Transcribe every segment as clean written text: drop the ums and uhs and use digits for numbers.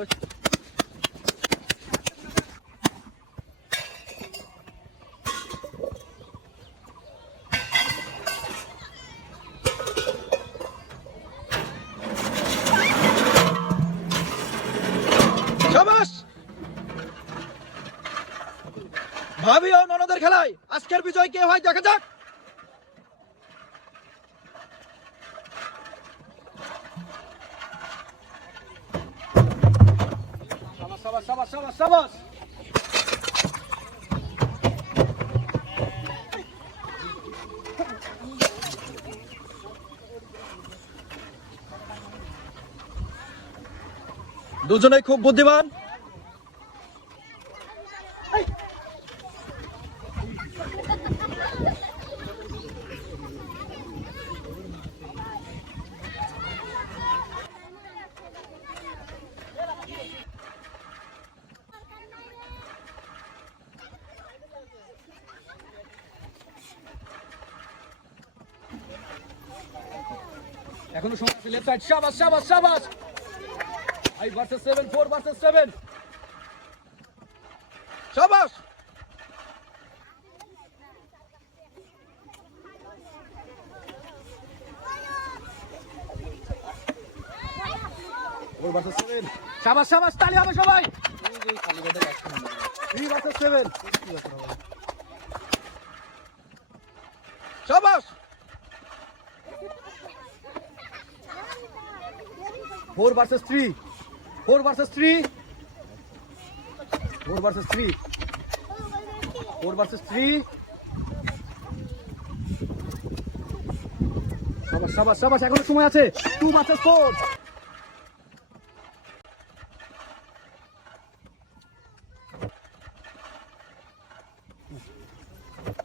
ভাবি ও ননদের খেলায় আজকের বিজয় কে হয় দেখা যাক। সাবাস সাবাস সাবাস সাবাস। দুজনেই খুব বুদ্ধিমান। এখনো সময় আছে, লেফট সাইড, শাবাশ শাবাশ শাবাশ। 5 versus 7, 4 versus 7, শাবাশ। শাবাশ শাবাশ, তালি হবে সবাই। 3 versus 7, শাবাশ। 4 versus 3, 4 versus 3, 4 versus 3, 4 versus 3. শাবাশ শাবাশ শাবাশ, এখনো সময় আছে। 2 versus 4,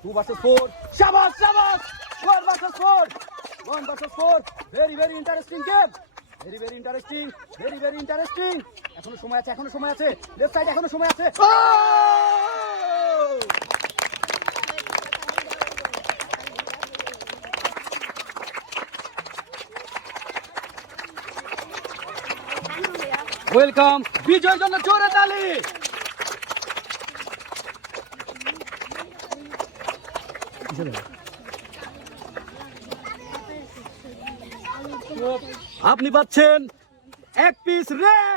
2 versus 4, শাবাশ শাবাশ। 1 versus 4, 1 versus 4. Very very interesting game. Very very interesting, very very interesting. এখনো সময় আছে, এখনো সময় আছে। লেফট সাইড, এখনো সময় আছে। ওয়েলকাম, বিজয়ের জন্য জোরে তালি। আপনি পাচ্ছেন 1 পিস রেড।